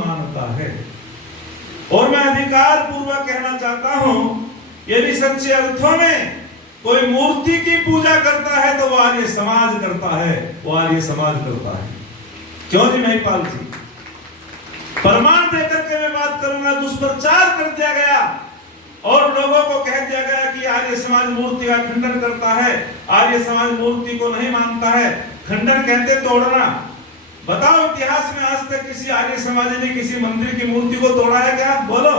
मानता है। और मैं अधिकार पूर्वक कहना चाहता हूं, यदि सच्चे अर्थों में कोई मूर्ति की पूजा करता है तो वो आर्य समाज करता है, वो आर्य समाज करता है। क्यों जी महिपाल जी? प्रमाण देकर के मैं बात करूंगा। दुष्प्रचार कर दिया गया और लोगों को कह दिया गया कि आर्य समाज मूर्ति का खंडन करता है, आर्य समाज मूर्ति को नहीं मानता है। खंडन कहते तोड़ना। बताओ इतिहास में आज तक किसी आर्य समाज ने किसी मंदिर की मूर्ति को तोड़ा है क्या? बोलो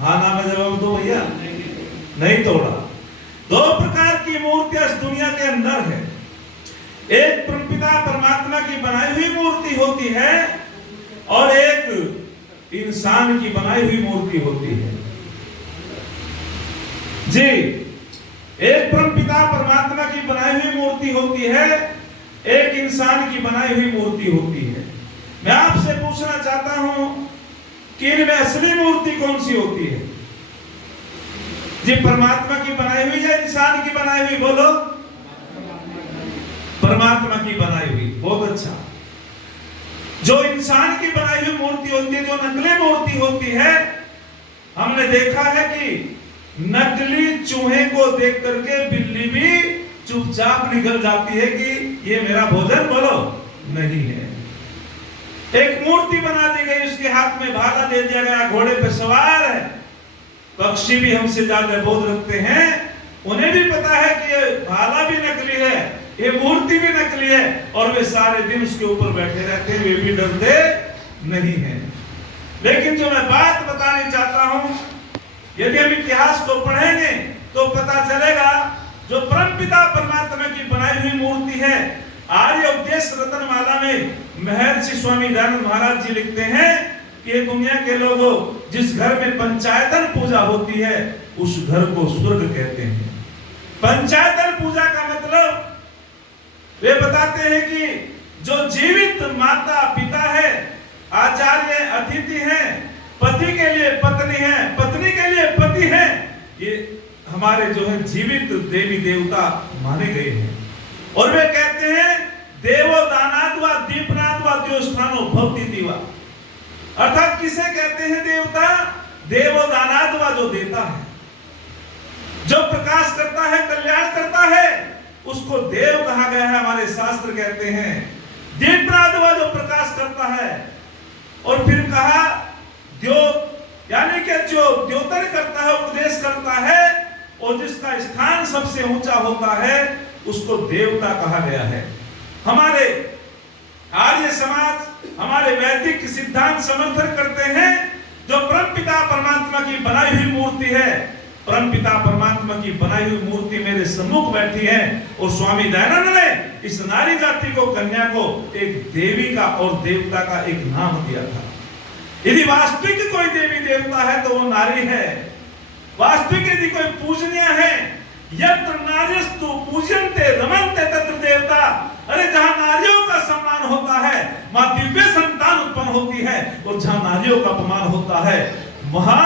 हाँ ना में जवाब दो भैया। नहीं तोड़ा। दो प्रकार की मूर्तियां इस दुनिया के अंदर है। एक परमपिता परमात्मा की बनाई हुई मूर्ति होती है और एक इंसान की बनाई हुई मूर्ति होती है। जी, एक परमपिता परमात्मा की बनाई हुई मूर्ति होती है, एक इंसान की बनाई हुई मूर्ति होती है। मैं आपसे पूछना चाहता हूं कि इनमें असली मूर्ति कौन सी होती है? जी, परमात्मा की बनाई हुई या इंसान की बनाई हुई? बोलो। परमात्मा की बनाई हुई। बहुत अच्छा। जो इंसान की बनाई हुई मूर्ति होती है, जो नकली मूर्ति होती है, हमने देखा है कि नकली चूहे को देख करके बिल्ली भी चुपचाप निकल जाती है कि ये मेरा भोजन बोलो नहीं है। एक मूर्ति बना दी गई, उसके हाथ में भाला दे दिया गया, घोड़े पे सवार है। पक्षी भी हमसे ज्यादा बोध रखते हैं, उन्हें भी पता है कि ये भाला भी नकली है, ये मूर्ति भी नकली है, और वे सारे दिन उसके ऊपर बैठे रहते हैं, वे भी डरते नहीं है। लेकिन जो मैं बात बताने चाहता हूं, यदि हम इतिहास को पढ़ेंगे तो पता चलेगा जो परमपिता परमात्मा की बनाई हुई मूर्ति है, आर्य उपदेश रत्नमाला में महर्षि स्वामी दयानंद महाराज जी लिखते हैं कि ये दुनिया के लोगों, जिस घर में पंचायतन पूजा होती है उस घर को स्वर्ग कहते हैं। पंचायतन पूजा का मतलब वे बताते हैं कि जो जीवित माता पिता है, आचार्य अतिथि हैं, पति के लिए पत्नी है, पत्नी के लिए पति है, ये हमारे जो है जीवित देवी देवता माने गए हैं। और वे कहते हैं देवो दानाद्वा दीपनाद्वा द्योस्थानो भवति दिवा। अर्थात किसे कहते हैं देवता? देवो दानाद्वा, जो देता है, जो प्रकाश करता है, कल्याण करता है, उसको देव कहा गया है। हमारे शास्त्र कहते हैं दीपनाद्वा, जो प्रकाश करता है। और फिर कहा द्योत, यानी कि जो द्योतन करता है, उपदेश करता है, और जिसका स्थान सबसे ऊंचा होता है उसको देवता कहा गया है। हमारे आर्य समाज, हमारे वैदिक सिद्धांत समर्थन करते हैं जो परमपिता परमात्मा की बनाई हुई मूर्ति है, परमपिता परमात्मा की बनाई हुई मूर्ति मेरे सम्मुख बैठी है। और स्वामी दयानंद ने इस नारी जाति को, कन्या को, एक देवी का और देवता का एक नाम दिया था। यदि वास्तविक कोई देवी देवता है तो वो नारी है। वास्तविक यदि कोई पूजनीय है, यत्र नार्यस्तु पूज्यन्ते रमन्ते तत्र देवता। अरे जहां नारियों का सम्मान होता है वहां दिव्य संतान उत्पन्न होती है, और जहां नारियों का अपमान होता है वहां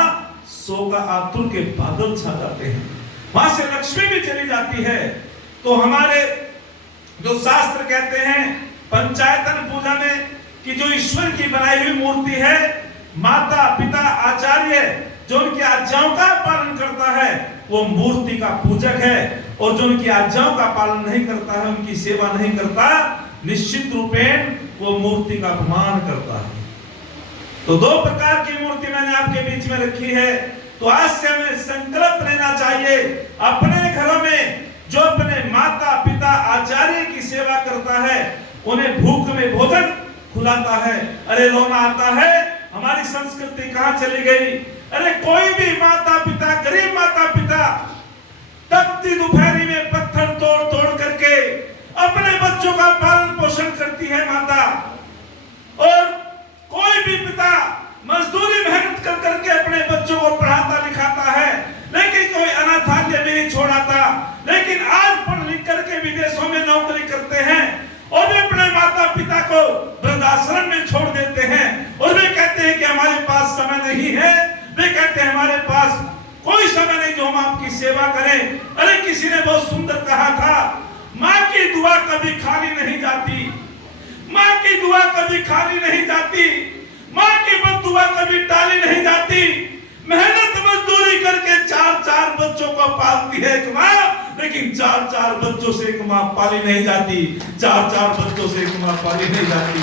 शोक आतुर के बादल छा जाते हैं, वहां से लक्ष्मी भी चली जाती है। तो हमारे जो शास्त्र कहते हैं पंचायतन पूजा में कि जो ईश्वर की बनाई हुई मूर्ति है, माता पिता आचार्य जो उनकी आज्ञाओं का पालन करता है वो मूर्ति का पूजक है, और जो उनकी आज्ञाओं का पालन नहीं करता है, उनकी सेवा नहीं करता, निश्चित रूपेण वो मूर्ति का अपमान करता है। तो दो प्रकार की मूर्ति मैंने आपके बीच में रखी है। तो आज से हमें संकल्प लेना चाहिए, अपने घरों में जो अपने माता पिता आचार्य की सेवा करता है, उन्हें भूख में भोजन खुलाता है, अरे रोना आता है हमारी संस्कृति कहां चली गई। अरे कोई भी माता पिता, गरीब माता पिता, तपती दोपहरी में पत्थर तोड़ तोड़ करके अपने बच्चों का पालन पोषण करती है माता, और कोई भी पिता मजदूरी मेहनत कर करके अपने बच्चों को पढ़ाता लिखाता है, लेकिन कोई अनाथालय में नहीं छोड़ाता। लेकिन आज पढ़ लिख करके विदेशों में नौकरी करते हैं और वे अपने माता पिता को वृद्धाश्रम में छोड़ देते हैं, और वे कहते हैं कि हमारे पास समय नहीं है, वे कहते हैं हमारे पास कोई समय नहीं जो हम आपकी सेवा करें। अरे किसी ने बहुत सुंदर कहा था, माँ की दुआ कभी खाली नहीं जाती, माँ की दुआ कभी खाली नहीं जाती। माँ पालती है एक माँ, लेकिन 4-4 बच्चों से एक माँ पाली नहीं जाती, 4-4 बच्चों से एक माँ पाली नहीं जाती।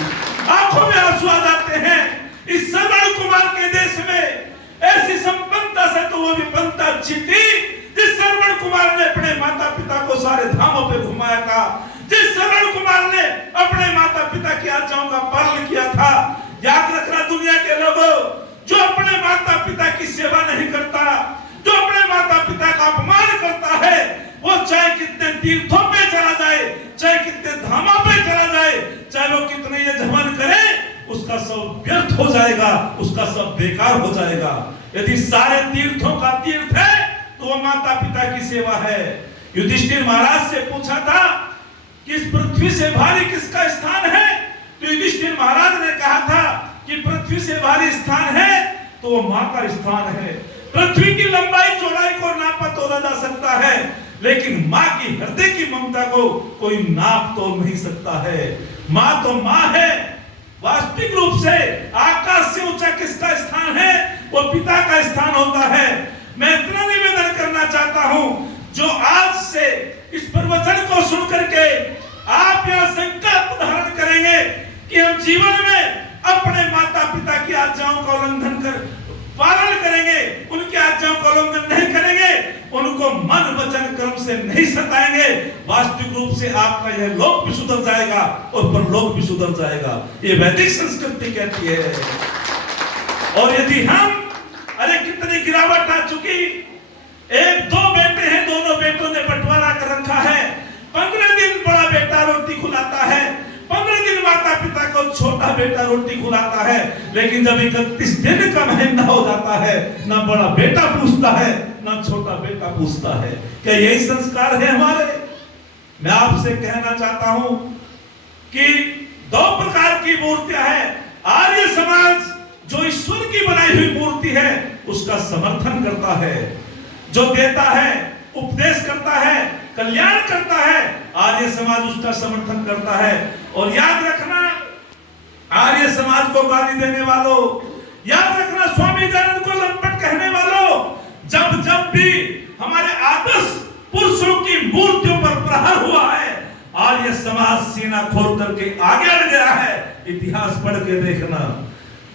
आंखों में आंसू आ जाते हैं। इस श्रवण कुमार के देश में ऐसी संपन्नता से तो वो विपन्नता अच्छी थी, जिस श्रवण कुमार ने अपने माता पिता को सारे धामों पे घुमाया था, जिस श्रवण कुमार ने अपने माता पिता की आज्ञाओं का पालन किया था। याद रखना दुनिया के लोगों, जो अपने माता पिता की सेवा नहीं करता, जो अपने माता पिता का अपमान करता है, वो चाहे कितने तीर्थों पे चला जाए, चाहे कितने धामों पे चला जाए, चाहे वो कितने ये जमन करे, उसका सब व्यर्थ हो जाएगा, उसका सब बेकार हो जाएगा। यदि सारे तीर्थों का तीर्थ है तो वो माता पिता की सेवा है। युधिष्ठिर महाराज से पूछा था कि इस पृथ्वी से भारी किसका स्थान है, तो युधिष्ठिर महाराज ने कहा था कि पृथ्वी से भारी स्थान है तो वो मां का स्थान है। पृथ्वी की लंबाई चौड़ाई को नापा तोला जा सकता है, लेकिन मां की हृदय की ममता को कोई नाप तोल नहीं सकता है। मां तो मां है। वास्तविक रूप से आकाश से ऊंचा किसका स्थान है, वो पिता का स्थान होता है। मैं इतना निवेदन करना चाहता हूं, जो आज से इस प्रवचन को सुन करके आप यह संकल्प धारण करेंगे कि हम जीवन में अपने माता पिता की आज्ञाओं का उल्लंघन कर पालन करेंगे, उनकी आज्ञाओं का उल्लंघन नहीं करेंगे, उनको मन वचन कर्म से नहीं सताएंगे, वास्तविक रूप से आपका यह लोक भी सुधर जाएगा और परलोक भी सुधर जाएगा। ये वैदिक संस्कृति कहती है। और यदि हम, अरे कितनी गिरावट आ चुकी, 1-2 बेटे हैं, दोनों बेटों ने बंटवारा कर रखा है। 15 दिन बड़ा बेटा रोटी खिलाता है, 15 दिन माता पिता को छोटा बेटा रोटी खिलाता है, लेकिन जब 31 दिन का महीना हो जाता है, ना बड़ा बेटा पूछता है, ना छोटा बेटा पूछता है। क्या यही संस्कार है हमारे? मैं आपसे कहना चाहता हूं कि 2 प्रकार की मूर्तियां हैं। आर्य समाज जो ईश्वर की बनाई हुई मूर्ति है उसका समर्थन करता है, जो देता है, उपदेश करता है, कल्याण करता है, आर्य समाज उसका समर्थन करता है। और याद रखना, आर्य समाज को गाली देने वालों, याद रखना स्वामी दयानंद को लंपट कहने वालों, जब जब भी हमारे आदर्श पुरुषों की मूर्तियों पर प्रहार हुआ है, आर्य समाज सीना खोल करके आगे अड़ गया है। इतिहास पढ़ के देखना,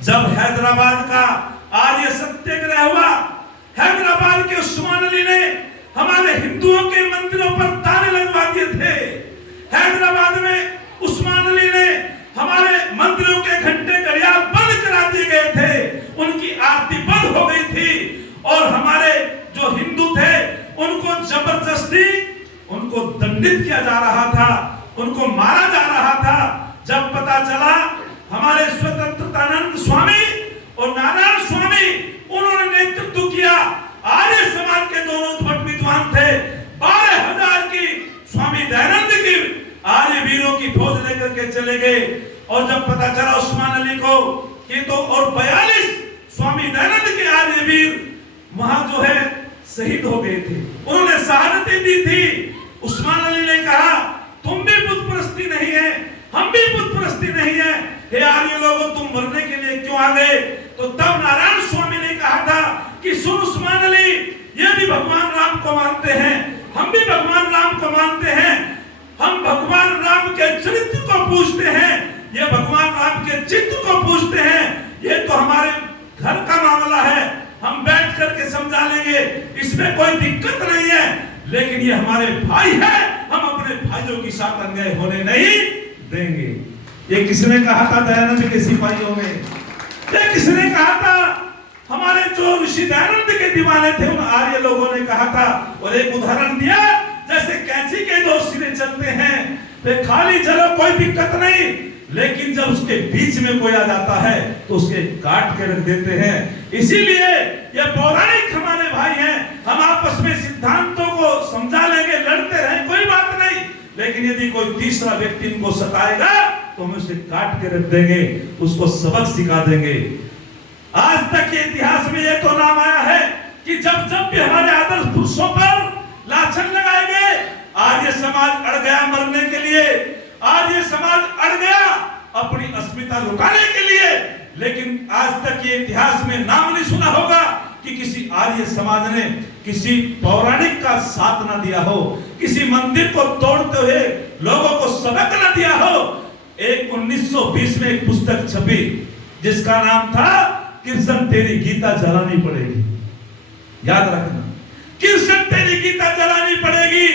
जब हैदराबाद का आर्य सत्याग्रह हुआ, हैदराबाद के उस्मान अली ने हमारे हिंदुओं के मंदिरों पर ताले लगवा दिए थे। हैदराबाद में उस्मान अली ने हमारे मंदिरों के घंटे घड़ियाल बंद करा दिए गए थे, उनकी आरती बंद हो गई थी, और हमारे जो हिंदू थे उनको जबरदस्ती उनको दंडित किया जा रहा था, उनको मारा जा रहा था। जब पता चला, हमारे स्वतंत्रतानंद स्वामी और नारायण स्वामी, उन्होंने नेतृत्व किया। आर्य समाज के दोनों भट्ट विद्वान थे। 12,000 की स्वामी दयानंद की आर्य वीरों की फौज लेकर के चले गए, और जब पता चला उस्मान अली को कि तो, और 42 स्वामी दयानंद के आर्य वीर वहां जो है शहीद हो गए थे, उन्होंने शहादतें दी थी। उस्मान अली ने कहा, तुम भी बुत परस्ती नहीं है, हम भी बुत परस्ती नहीं है, हे आर्य लोगों, तुम मरने के लिए क्यों आ गए? तो तब नारायण स्वामी ने कहा था कि सुन उस्मान अली, ये भी भगवान राम को मानते हैं, हम भी भगवान राम को मानते हैं, हम भगवान राम के चरित्र को पूछते हैं, ये भगवान राम के चित्र को पूछते हैं, ये तो हमारे घर का मामला है, हम बैठ करके समझा लेंगे, इसमें कोई दिक्कत नहीं है, लेकिन ये हमारे भाई है, हम अपने भाइयों की साथ अन्याय होने नहीं देंगे। ये किसने कहा था दयानंद के सिपाहियों में? ये किसने कहा था? हमारे जो ऋषि दयानंद के दीवाने थे, उन आर्य लोगों ने कहा था। और एक उदाहरण दिया, जैसे कैंची के 2 सिरे चलते हैं, वे खाली चलो कोई दिक्कत नहीं, लेकिन जब उसके बीच में कोई आ जाता है तो उसके काट के रख देते हैं। इसीलिए ये पौराणिक हमारे भाई हैं, हम आपस में सिद्धांतों को समझा लेंगे, लड़ते रहें, कोई बात नहीं, लेकिन यदि कोई तीसरा व्यक्ति इनको सताएगा तो हम उसे काट के रख देंगे, उसको सबक सिखा देंगे। आज तक के इतिहास में ये तो नाम आया है कि जब जब भी हमारे आदर्श पुरुषों पर लाछन लगाए गए, आर्य समाज अड़ गया मरने के लिए, आर्य समाज अड़ गया अपनी अस्मिता लुकाने के लिए। लेकिन आज तक ये इतिहास में नाम नहीं सुना होगा कि किसी आर्य समाज ने किसी पौराणिक का साथ ना दिया हो, किसी मंदिर को तोड़ते हुए लोगों को सबक ना दिया हो। एक 1920 में एक पुस्तक छपी जिसका नाम था कृष्ण तेरी गीता जलानी पड़ेगी। याद रखना, कृष्ण तेरी गीता जलानी पड़ेगी।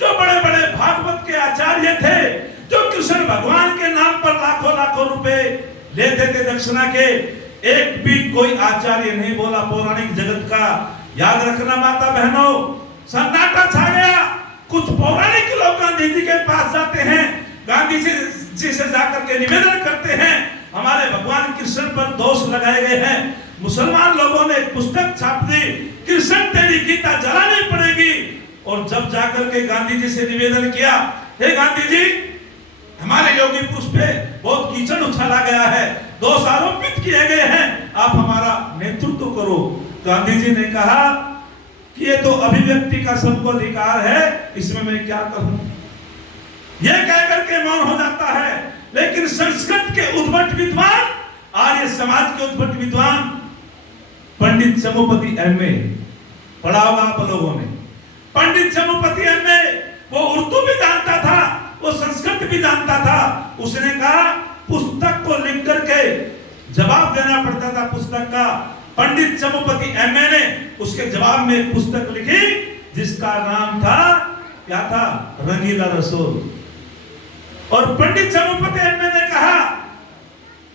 जो बड़े बड़े भागवत के आचार्य थे, जो कृष्ण भगवान के नाम पर लाखों लाखों रुपए लेते थे दक्षिणा के, एक भी कोई आचार्य नहीं बोला पौराणिक जगत का। याद रखना माता बहनों, सन्नाटा छा गया। कुछ पौराणिक लोग गांधी जी के पास जाते हैं, गांधी जी से जाकर के निवेदन करते हैं हमारे भगवान कृष्ण पर दोष लगाए गए हैं। मुसलमान लोगों ने एक पुस्तक छाप दी, कृष्ण तेरी गीता जलानी पड़ेगी। और जब जाकर के गांधी जी से निवेदन किया, हे गांधी जी, हमारे योगी पुरुष पे बहुत कीचड़ उछाला गया है, दोष आरोपित किए गए हैं, आप हमारा नेतृत्व करो। गांधी जी ने कहा कि ये तो अभिव्यक्ति का सबको अधिकार है, इसमें मैं क्या कहूं। यह कहकर के मौन हो जाता है। लेकिन संस्कृत के उद्भट विद्वान, आर्य समाज के उद्भट विद्वान पंडित चमुपति एमए पढ़ा होगा आप लोगों ने। पंडित चमुपति एमए वो उर्दू भी जानता था, वो संस्कृत भी जानता था। उसने कहा पुस्तक को लिख करके जवाब देना पड़ता था पुस्तक का। पंडित चमुपति एमए ने उसके जवाब में एक पुस्तक लिखी जिसका नाम था, क्या था, रंगीला रसूल। और पंडित चमुपति एमए ने कहा,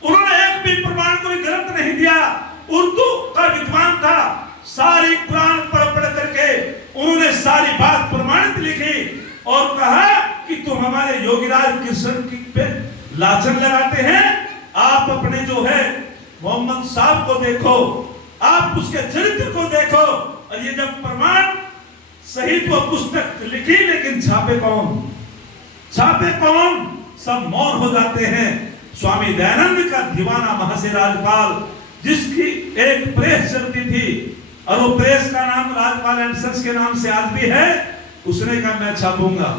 उन्होंने एक भी प्रमाण कोई ग्रंथ नहीं दिया, उर्दू का विद्वान था, सारी कुरान पढ़ करके उन्होंने सारी बात प्रमाणित लिखी और कहा कि तुम हमारे योगीराज कृष्ण की पे लाछन लगाते हैं। आप अपने जो है मोहम्मद साहब को देखो, आप उसके चरित्र को देखो। और ये जब प्रमाण सहित वो पुस्तक लिखी, लेकिन छापे कौन, छापे कौन, सब मौन हो जाते हैं। स्वामी दयानंद का दीवाना महर्षि राजपाल, जिसकी एक प्रेस चलती थी और वो प्रेस का नाम राजपाल एंड सन्स के नाम से आज भी है, उसने कहा मैं छापूंगा।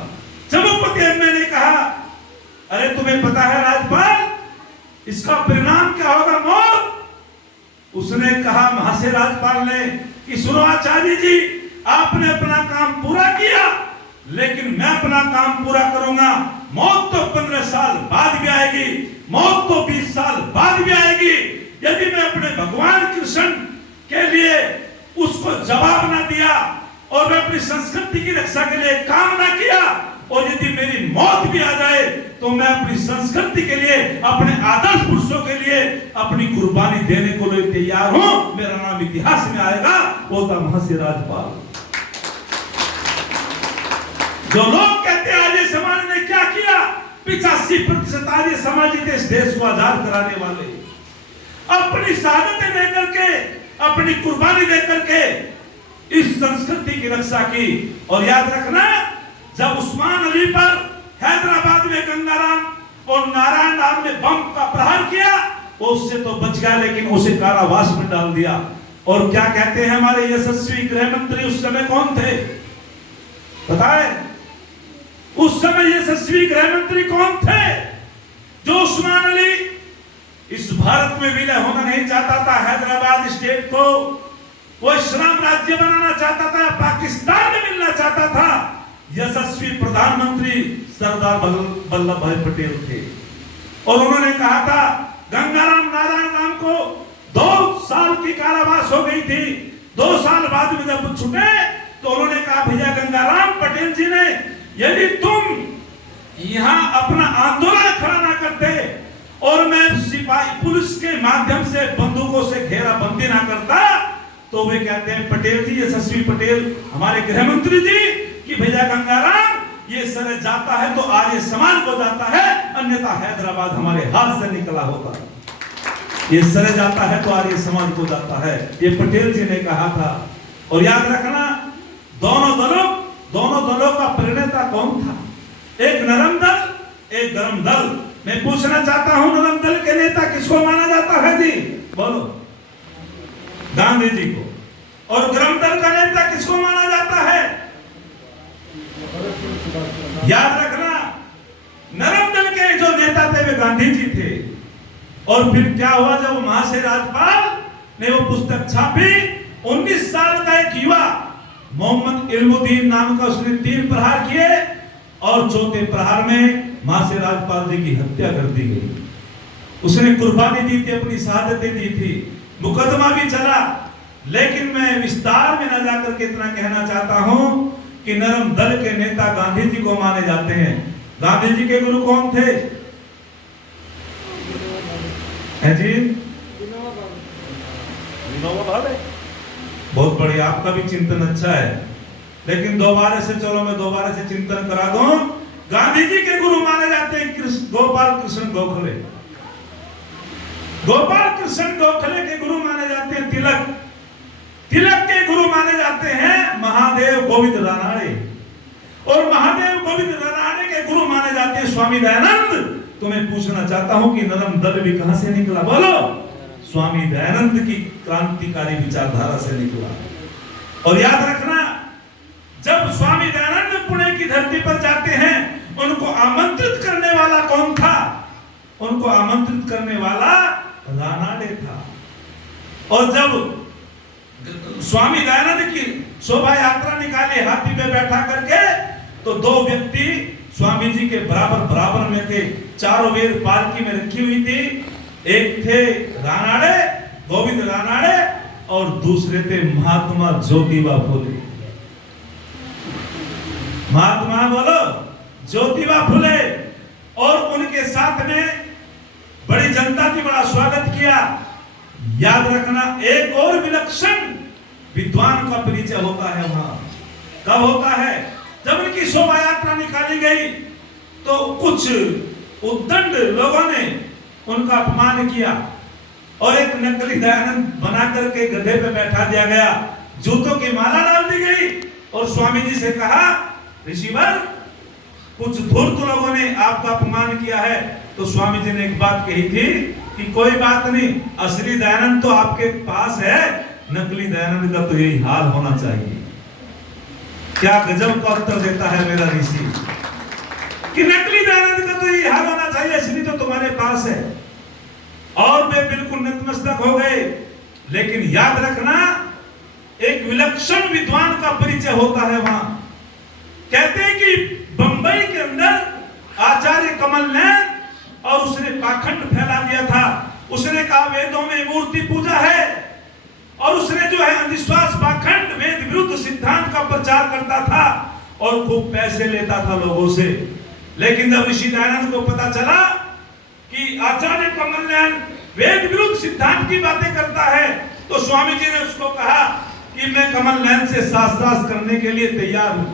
चमुपति एमए ने कहा, अरे तुम्हें पता है राजपाल, इसका परिणाम क्या होगा, मौत। उसने कहा महर्षि राजपाल ने कि सुनो आचार्य जी, आपने अपना काम पूरा किया, लेकिन मैं अपना काम पूरा करूंगा। मौत तो 15 साल बाद भी आएगी, मौत तो 20 साल बाद भी आएगी। यदि मैं अपने भगवान कृष्ण के लिए उसको जवाब ना दिया और मैं अपनी संस्कृति की रक्षा के लिए काम ना किया, और यदि मेरी मौत भी आ जाए तो मैं अपनी संस्कृति के लिए, अपने आदर्श पुरुषों के लिए अपनी कुर्बानी देने को लिए तैयार हूं। मेरा नाम इतिहास में आएगा, वो था महर्षि राजपाल। जो लोग कहते हैं आर्य समाज ने क्या किया, 85% आर्य समाज थे इस देश को आजाद कराने वाले, अपनी शहादतें देकर के, अपनी कुर्बानी देकर के इस संस्कृति की रक्षा की। और याद रखना, जब उस्मान अली पर हैदराबाद में गंगाराम और नारायण राम ने बम का प्रहार किया, वो उससे तो बच गया, लेकिन उसे कारावास में डाल दिया। और क्या कहते हैं हमारे यशस्वी गृह मंत्री उस समय कौन थे, पता है? उस समय यशस्वी गृह मंत्री कौन थे? जो उस्मान अली इस भारत में विलय होना नहीं चाहता था, हैदराबाद स्टेट को वो इस्लाम राज्य बनाना चाहता था, पाकिस्तान में मिलना चाहता था। यशस्वी प्रधानमंत्री सरदार वल्लभ भाई पटेल थे। और उन्होंने कहा था, गंगाराम नारायण राम को 2 साल की कारावास हो गई थी। 2 साल बाद में जब छूटे तो उन्होंने कहा, भैया गंगाराम पटेल जी ने, यदि तुम यहां अपना आंदोलन खड़ा ना करते और मैं सिपाही पुलिस के माध्यम से बंदूकों से घेराबंदी ना करता, तो वे कहते हैं पटेल जी, यशस्वी पटेल हमारे गृह मंत्री जी, कि भैया गंगाराम, ये सर जाता है तो आर्य समाज को जाता है, अन्यथा हैदराबाद हमारे हाथ से निकला होता। ये सर जाता है तो आर्य समाज को जाता है, ये पटेल जी ने कहा था। और याद रखना, दोनों दलों का प्रणेता कौन था? एक नरम दल, एक गरम दल। मैं पूछना चाहता हूं, नरम दल के नेता किसको माना जाता है जी? बोलो। गांधी जी को। और गरम दल का नेता किसको माना जाता है? याद रखना, नरम दल के जो नेता थे वे गांधी जी थे। और फिर क्या हुआ, जब महर्षि राजपाल ने वो पुस्तक छापी 19 साल का एक युवा मोहम्मद इल्मुद्दीन नाम का, उसने 3 प्रहार किए और चौथे प्रहार में मां से राजपाल जी की हत्या कर दी गई। उसने कुर्बानी दी थी, अपनी शहादतें दी थी, मुकदमा भी चला। लेकिन मैं विस्तार में न जाकर के इतना कहना चाहता हूं कि नरम दल के नेता गांधी जी को माने जाते हैं। गांधी जी के गुरु कौन थे? है जी, विनोबा भावे। बहुत बढ़िया, आपका भी चिंतन अच्छा है। लेकिन दोबारा से चलो, मैं दोबारा से चिंतन करा दूं। गांधी जी के गुरु माने जाते हैं गोपाल कृष्ण गोखले। गोपाल कृष्ण गोखले के गुरु माने जाते हैं तिलक। तिलक के गुरु माने जाते हैं महादेव गोविंद रानाड़े। और महादेव गोविंद रानाड़े के गुरु माने जाते हैं स्वामी दयानंद। तो मैं पूछना चाहता हूं कि नरम दल भी कहां से निकला? बोलो, स्वामी दयानंद की क्रांतिकारी विचारधारा से निकला। और याद रखना, जब स्वामी दयानंद पुणे की धरती पर जाते हैं, उनको आमंत्रित करने वाला कौन था? उनको आमंत्रित करने वाला रानाडे था। और जब स्वामी दयानंद की शोभा यात्रा निकाली हाथी पे बैठा करके, तो 2 व्यक्ति स्वामी जी के बराबर में थे। चारों वेद पालकी में रखी हुई थी। एक थे रानाडे, गोविंद रानाडे, और दूसरे थे महात्मा ज्योतिबा फुले। महात्मा बोलो, ज्योतिबा फुले। और उनके साथ में बड़ी जनता की बड़ा स्वागत किया। याद रखना, एक और विलक्षण विद्वान का परिचय होता है वहां। कब होता है? जब उनकी शोभा यात्रा निकाली गई तो कुछ उद्दंड लोगों ने उनका अपमान किया और एक नकली दयानंद बना करके गधे पे बैठा दिया गया। जूतों की माला डाल दी गई और स्वामी जी से कहा, ऋषिवर, कुछ धूर्त लोगों ने आपका अपमान किया है। तो स्वामी जी ने एक बात कही थी कि कोई बात नहीं, असली दयानंद तो आपके पास है, नकली दयानंद का तो यही हाल होना चाहिए। क्या गजब का उत्तर देता है मेरा ऋषि कि नकली दयानंद का तो यही हाल होना चाहिए, इसलिए तो तुम्हारे पास है। और वे बिल्कुल नतमस्तक हो गए। लेकिन याद रखना, एक विलक्षण विद्वान का परिचय होता है वहां। कहते हैं कि बंबई के अंदर आचार्य कमल नैन, और उसने पाखंड फैला दिया था। उसने कहा वेदों में मूर्ति पूजा है, और उसने जो है अंधविश्वास, पाखंड, वेद विरुद्ध सिद्धांत का प्रचार करता था और खूब पैसे लेता था लोगों से। लेकिन जब ऋषि दयानंद को पता चला कि आचार्य कमल नैन वेद विरुद्ध सिद्धांत की बातें करता है, तो स्वामी जी ने उसको कहा कि मैं कमल नैन से शास्त्रार्थ करने के लिए तैयार हूं।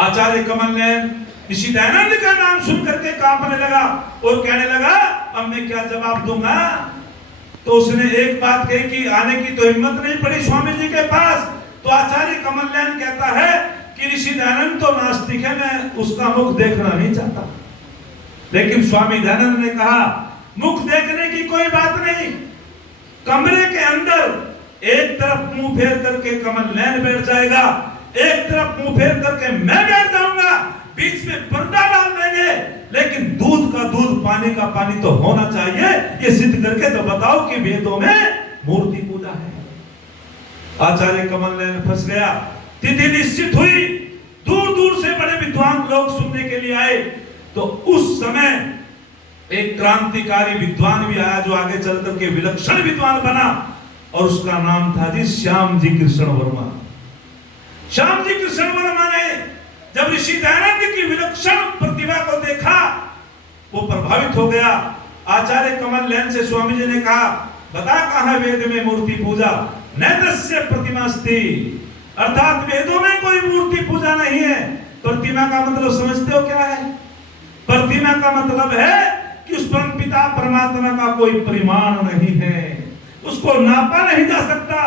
आचार्य कमल नैन ऋषि दयानंद का नाम सुन करके कांपने लगा और कहने लगा, अब मैं क्या जवाब दूंगा? तो उसने एक बात कही कि आने की तो हिम्मत नहीं पड़ी स्वामी जी के पास। तो आचार्य कमल नैन कहता है कि ऋषि दयानंद तो नास्तिक है, मैं उसका मुख देखना नहीं चाहता। लेकिन स्वामी दयानंद ने कहा, मुख देखने की कोई बात नहीं, कमरे के अंदर एक तरफ मुंह फेर करके कमल नैन बैठ जाएगा, एक तरफ मुंह फेर करके मैं बैठ जाऊंगा, बीच में पर्दा डाल देंगे, लेकिन दूध का दूध, पानी का पानी तो होना चाहिए। ये सिद्ध करके तो बताओ कि वेदों में मूर्ति पूजा है। आचार्य कमल नैन फंस गया। तिथि निश्चित हुई, दूर दूर से बड़े विद्वान लोग सुनने के लिए आए। तो उस समय एक क्रांतिकारी विद्वान भी आया जो आगे चल करके विलक्षण विद्वान बना, और उसका नाम था जी श्याम जी कृष्ण वर्मा। श्याम जी कृष्ण वर्मा ने जब ऋषि दयानंद की विलक्षण प्रतिभा को देखा, वो प्रभावित हो गया। आचार्य कमल नैन से स्वामी जी ने कहा, बता कहां वेद में मूर्ति पूजा? नैतस्य प्रतिमास्ति, अर्थात वेदों में कोई मूर्ति पूजा नहीं है। प्रतिमा का मतलब समझते हो क्या है? प्रतिमा का मतलब है कि उस परम पिता परमात्मा का कोई परिमाण नहीं है, उसको नापा नहीं जा सकता,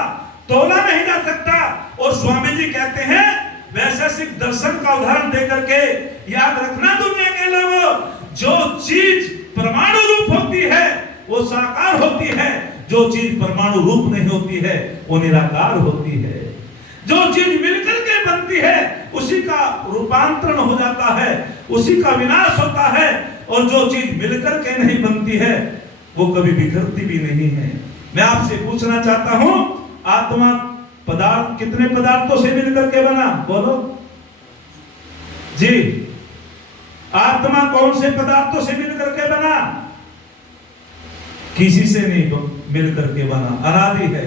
तोला नहीं जा सकता। और स्वामी जी कहते हैं, वैशेषिक दर्शन का उदाहरण देकर के, याद रखना दुनिया के लोगों, जो चीज परमाणु रूप होती है वो साकार होती है, जो चीज परमाणु रूप नहीं होती है वो निराकार होती है। जो चीज मिलकर के बनती है उसी का रूपांतरण हो जाता है, उसी का विनाश होता है, और जो चीज मिलकर के नहीं बनती है वो कभी बिखरती भी नहीं है। मैं आपसे पूछना चाहता हूं, आत्मा पदार्थ कितने पदार्थों से मिलकर के बना? बोलो जी। आत्मा कौन से पदार्थों से मिलकर के बना? किसी से नहीं मिलकर के बना, अनादि है।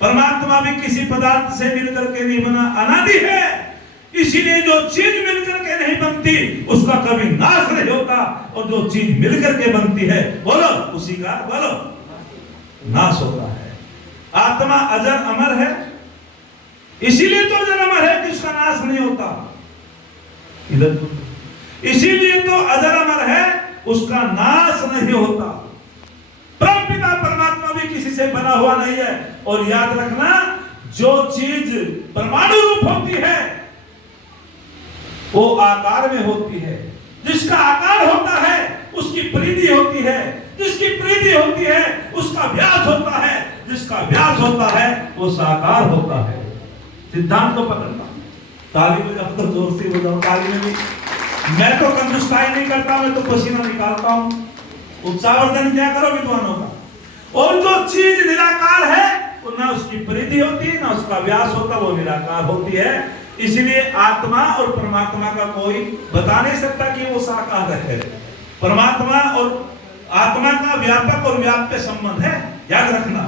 परमात्मा भी किसी पदार्थ से मिलकर के नहीं बना, अनादि है। इसीलिए जो चीज मिलकर के नहीं बनती उसका कभी नाश नहीं होता, और जो चीज मिलकर के बनती है बोलो उसी का बोलो नाश होता है। आत्मा अजर अमर है, इसीलिए तो अजर अमर है कि उसका नाश नहीं होता। इधर इसीलिए तो अजर अमर है, उसका नाश नहीं होता। परमपिता परमात्मा भी किसी से बना हुआ नहीं है। और याद रखना, जो चीज परमाणु रूप होती है वो आकार में होती है। जिसका आकार होता है उसकी परिधि होती है, जिसकी परिधि होती है उसका व्यास होता है, जिसका व्यास होता है वो साकार होता है। सिद्धांत को पकड़ना। ताली बजाओ तो जोर से बजाओ, ताली में भी। मैं तो कंजूसताई नहीं करता, मैं तो पसीना निकालता हूं। उत्साहवर्धन क्या करो विद्वानों का। और जो चीज निराकार है वो ना उसकी परिधि होती है ना उसका व्यास होता, वो निराकार होती है। इसलिए आत्मा और परमात्मा का कोई बता नहीं सकता कि वो साकार है। परमात्मा और आत्मा का व्यापक और व्याप्य संबंध है, याद रखना।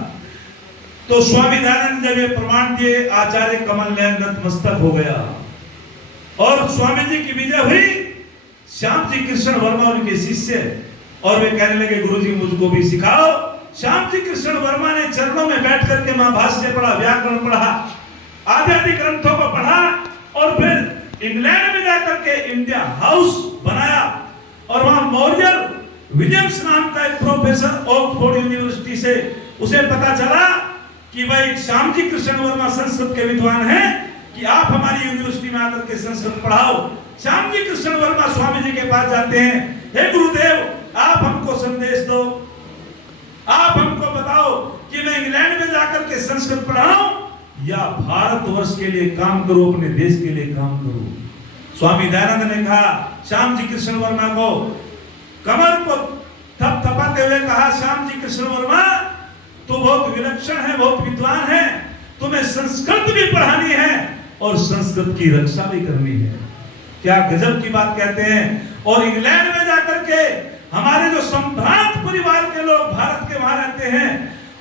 तो स्वामी दयानंद जब ये प्रमाण दिए, आचार्य कमल नयन नतमस्तक हो गया और स्वामी जी की विजय हुई। श्याम जी कृष्ण वर्मा उनके शिष्य, और वे कहने लगे गुरुजी मुझको भी सिखाओ। श्याम जी कृष्ण वर्मा ने चरणों में बैठ करके महाभाष्य पढ़ा, व्याकरण पढ़ा, आध्यात्मिक ग्रंथों को पढ़ा, और फिर इंग्लैंड में जाकर के इंडिया हाउस बनाया। और वहां मॉरियर विलियम्स नाम का एक प्रोफेसर ऑक्सफोर्ड यूनिवर्सिटी से उसे पता चला कि भाई श्याम जी कृष्ण वर्मा संस्कृत के विद्वान हैं, कि आप हमारी यूनिवर्सिटी में आकर के संस्कृत पढ़ाओ। श्याम जी कृष्ण वर्मा स्वामी जी के पास जाते हैं, हे गुरुदेव आप हमको संदेश दो, आप हमको बताओ कि मैं इंग्लैंड में जाकर के संस्कृत पढ़ाऊं या भारतवर्ष के लिए काम करूं, अपने देश के लिए काम करूं। स्वामी दयानंद ने कहा श्याम जी कृष्ण वर्मा को, कमर को थपथपाते हुए कहा, श्याम जी कृष्ण वर्मा तो बहुत विलक्षण है, बहुत विद्वान है, तुम्हें संस्कृत भी पढ़ानी है और संस्कृत की रक्षा भी करनी है। क्या गजब की बात कहते हैं। और इंग्लैंड में जाकर के हमारे जो संभ्रांत परिवार के लोग भारत के वहां रहते हैं,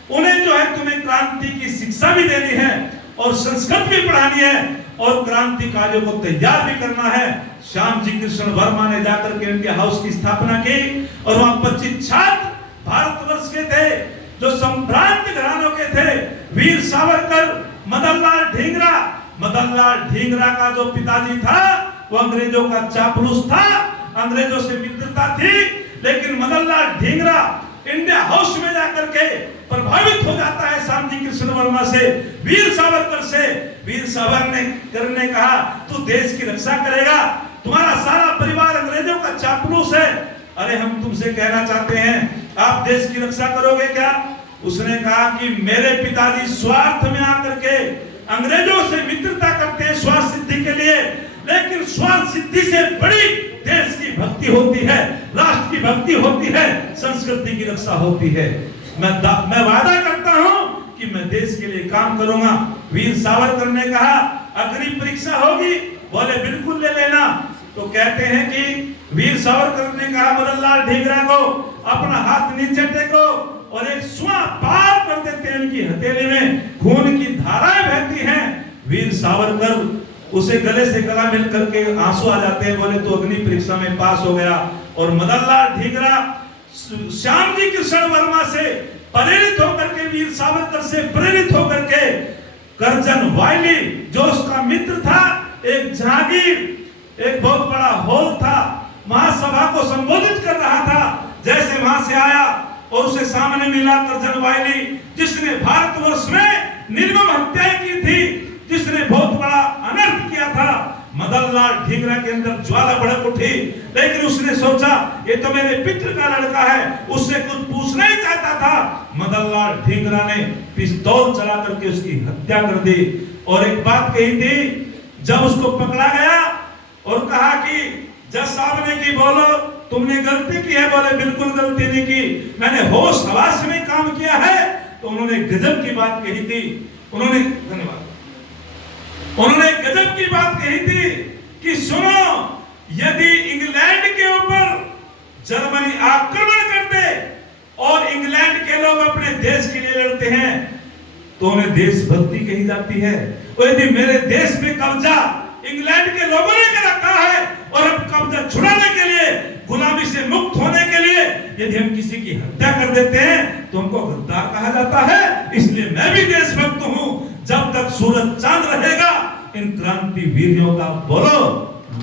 उन्हें जो है तुम्हें क्रांति की शिक्षा भी देनी है और संस्कृत भी पढ़ानी है और क्रांतिकारियों को तैयार भी करना है। श्याम जी कृष्ण वर्मा ने जाकर के इंडिया हाउस की स्थापना की और वहां 25 छात्र भारतवर्ष के थे जो संभ्रांत घरानों के थे। वीर सावरकर, मदनलाल ढींगरा, मदनलाल ढींगरा का जो पिताजी था वो अंग्रेजों का चापलूस था, अंग्रेजों से मित्रता थी, लेकिन मदनलाल ढींगरा इंडिया हाउस में जाकर के प्रभावित हो जाता है श्याम जी कृष्ण वर्मा से, वीर सावरकर से। वीर सावरकर ने कहा तू देश की रक्षा करेगा, तुम्हारा सारा परिवार अंग्रेजों का चापलूस है, अरे हम तुमसे कहना चाहते हैं आप देश की रक्षा करोगे क्या? उसने कहा कि मेरे पिताजी स्वार्थ में आकर के अंग्रेजों से मित्रता करते हैं स्वार्थ सिद्धि के लिए, लेकिन स्वार्थ सिद्धि से बड़ी देश की भक्ति होती है, राष्ट्र की भक्ति होती है, संस्कृति की रक्षा होती है। मैं वादा करता हूं कि मैं देश के लिए काम करूंगा। वीर सावरकर ने कहा अग्नि परीक्षा होगी, बोले बिल्कुल ले लेना। तो कहते हैं कि वीर सावरकर ने कहा मदनलाल ढींगरा को अपना हाथ नीचे टेको और एक सुआ पार कर देते हैं, उनकी हथेली में खून की धाराएं बहती हैं। वीर सावरकर उसे गले से गला मिल करके आंसू आ जाते हैं, बोले तो अग्नि परीक्षा में पास हो गया। और मदनलाल ढींगरा श्याम जी कृष्ण वर्मा से प्रेरित होकर के, वीर सावरकर से प्रेरित होकर के, करजन वायली जो उसका मित्र था, एक जहांगीर एक बहुत बड़ा हॉल था, महासभा को संबोधित कर रहा था, जैसे वहां से आया और उसे सामने मिला करजन वायली, जिसने भारतवर्ष में निर्मम हत्या की थी, जिसने बहुत बड़ा अनर्थ किया था। मदनलाल ढींगरा के अंदर ज्वाला भड़क उठी, लेकिन उसने सोचा ये तो मेरे पितृ का लड़का है, उससे कुछ पूछना ही चाहता था। मदनलाल ढींगरा ने पिस्तौल चला करके उसकी हत्या कर दी। और एक बात कही थी, जब उसको पकड़ा गया और कहा कि जज साहब ने की बोलो तुमने गलती की है, बोले बिल्कुल गलती नहीं की, मैंने होश हवास में काम किया है। तो उन्होंने गजब की बात कही थी उन्होंने, धन्यवाद, उन्होंने गजब की बात कही थी कि सुनो, यदि इंग्लैंड के ऊपर जर्मनी आक्रमण करते और इंग्लैंड के लोग अपने देश के लिए लड़ते हैं तो उन्हें देशभक्ति कही जाती है। और यदि मेरे देश पे कब्जा इंग्लैंड के लोगों ने कर रखा है और अब कब्जा छुड़ाने के लिए, गुलामी से मुक्त होने के लिए यदि हम किसी की हत्या कर देते हैं तो हमको गद्दार कहा जाता है। इसलिए मैं भी देशभक्त हूं। जब तक सूरज चांद रहेगा इन क्रांति वीरों का बोलो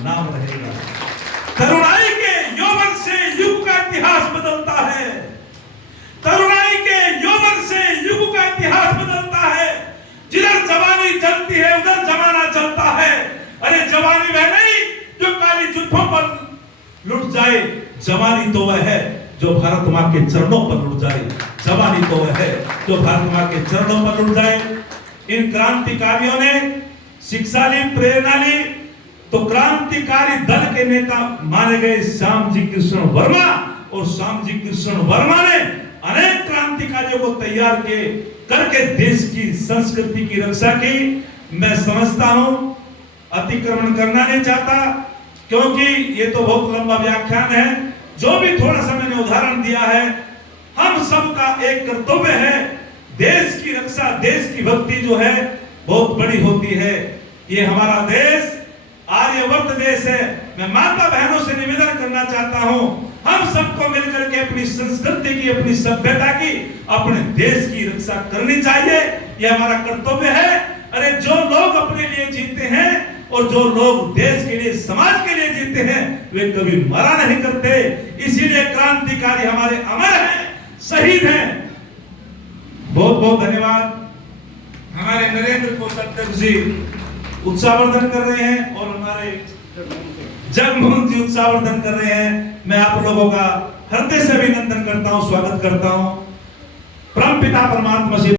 नाम रहेगा। तरुणाई के यौवन से युग का इतिहास बदलता है। तरुणाई के यौवन से युग का इतिहास बदलता है। जिधर जवानी चलती है उधर जमाना चलता है। अरे जवानी वह नहीं जो काली जुल्फों पर लुट जाए, जवानी तो वह है जो भारत मां के चरणों पर लुट जाए। जवानी तो वह है जो भारत मां के चरणों पर लुट जाए। इन क्रांतिकारियों ने शिक्षा ली, प्रेरणा ली, तो क्रांतिकारी दल के नेता माने गए श्याम जी कृष्ण वर्मा, और श्याम जी कृष्ण वर्मा ने अनेक क्रांतिकारियों को तैयार किए करके देश की संस्कृति की रक्षा की। मैं समझता हूं, अतिक्रमण करना नहीं चाहता क्योंकि ये तो बहुत लंबा व्याख्यान है। जो भी थोड़ा सा मैंने उदाहरण दिया है, हम सबका एक कर्तव्य है, देश की रक्षा, देश की भक्ति जो है बहुत बड़ी होती है। ये हमारा देश आर्यवर्त देश है। मैं माता बहनों से निवेदन करना चाहता हूं, हम सबको मिलकर के अपनी संस्कृति की, अपनी सभ्यता की, अपने देश की रक्षा करनी चाहिए। यह हमारा कर्तव्य है। अरे जो लोग अपने लिए जीते हैं और जो लोग देश के लिए, समाज के लिए जीते हैं, वे कभी मरा नहीं करते। इसीलिए क्रांतिकारी हमारे अमर हैं, शहीद हैं। बहुत बहुत धन्यवाद। हमारे नरेंद्र कोषाध्यक्ष जी उत्साहवर्धन कर रहे हैं और हमारे जगमोहन जी उत्साहवर्धन कर रहे हैं। मैं आप लोगों का हृदय से अभिनंदन करता हूं, स्वागत करता हूं। परम पिता परमात्मा से